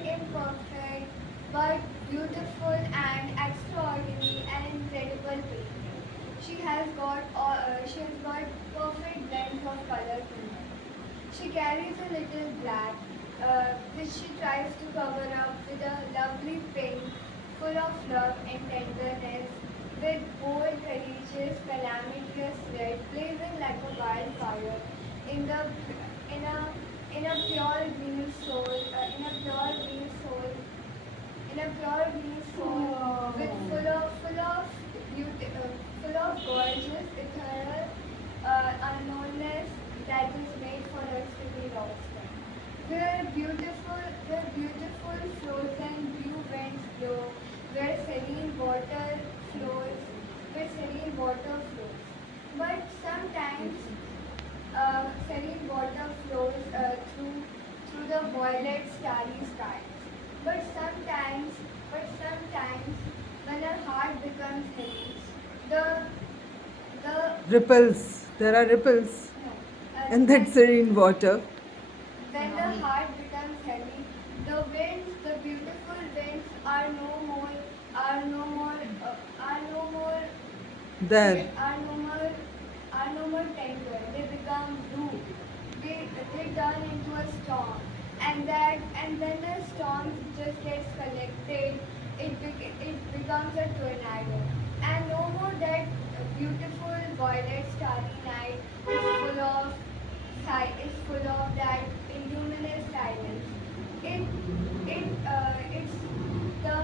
imperfect but beautiful and extraordinary and incredible painting. She has got perfect blends of colors in her. She carries a little black, which she tries to cover up with a lovely pink, full of love and tenderness, with bold, courageous, calamitous red blazing like a wildfire in the in a in a pure green soul, in a pure green soul, in a pure green soul, with full of beauty, full of gorgeous, ethereal unknownness that is made for us to be lost in. Where beautiful frozen blue winds blow, where serene water flows, where serene water flows. But sometimes serene water flows through the violet starry skies. But sometimes, when our heart becomes heavy, the the Ripples. There are ripples no, in that serene water. when the heart becomes heavy, the beautiful winds are no more, There. are no more tender. They become rude. They turn into a storm, and when the storm just gets collected, it becomes a tornado. And no more that beautiful violet starry night is full of that illuminous silence. It it's the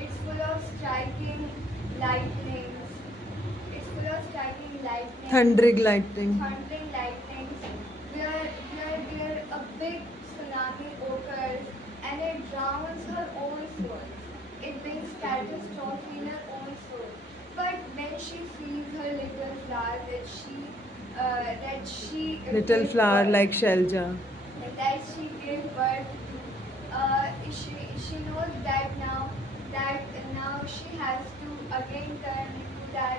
it's full of striking lightnings. It's full of striking lightnings, Thundering lightning. thundering lightnings, where a big tsunami occurs and it drowns her own soul. It brings catastrophe in her own soul. But when she sees her little flower that she Little gave flower birth- like Shelja. that she gave birth to, she knows that now she has to again turn into that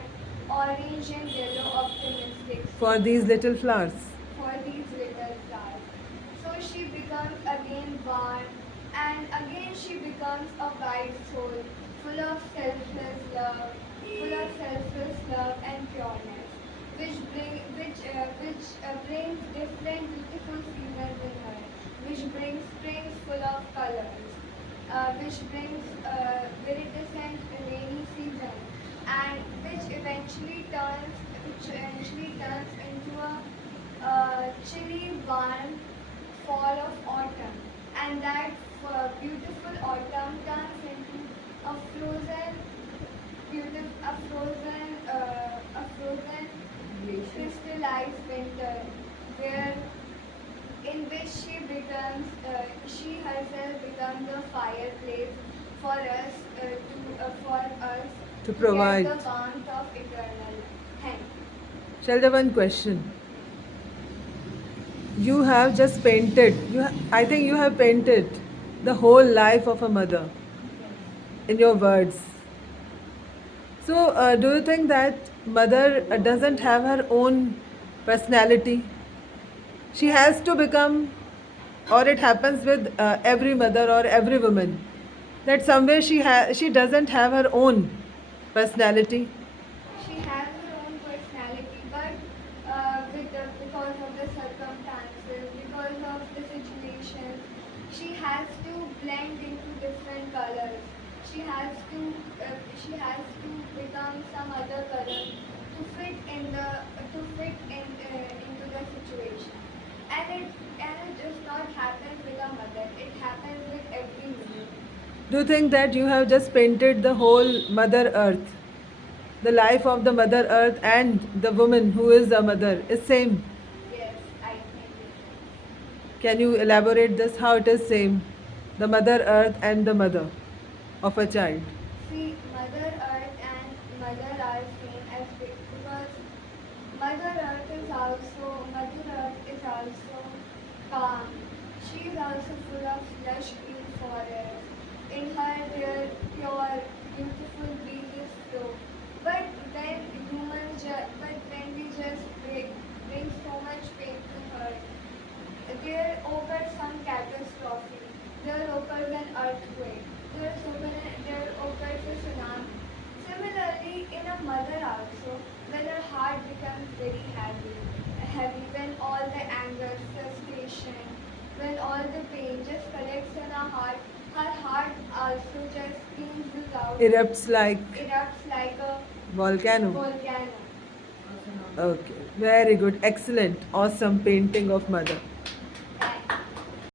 orange and yellow optimistic For these little flowers. for these little flowers. So she becomes again warm, and again she becomes a white soul, full of selfless love and pureness, which brings different beautiful seasons in her, which brings springs full of colors, which brings viridescent rainy season, and which eventually turns into a chilly, warm fall of autumn, and that beautiful autumn turns into a frozen, a frozen crystallized winter, where in which she herself becomes a fireplace for us To to provide. get the warmth of eternal life. Thank you. Shelja, one question. You have just painted. I think you have painted the whole life of a mother in your words. So, do you think that mother doesn't have her own personality? She has to become, or it happens with every mother or every woman, that somewhere she doesn't have her own personality. She has her own personality, but because of the circumstances, because of the situations, she has to blend into different colors. She has to become some other color to fit into the situation. And it does not happen with a mother. It happens with every woman. Do you think that you have just painted the whole Mother Earth? The life of the Mother Earth and the woman who is the mother is same. Yes, I think it is. Can you elaborate this how it is same? The Mother Earth and the mother of a child. See, Mother Earth and Mother are same as because Mother Earth is also calm. She is also full of lush green forests. In her there pure, beautiful breezes flow. But when we just bring so much pain to her, their occurs an earthquake. There occurs a tsunami. Similarly, in a mother also, when her heart becomes very heavy, when all the anger, frustration, when all the pain just collects in her heart also just screams out, Erupts like erupts like a volcano. volcano. Okay, very good, excellent, awesome painting of mother.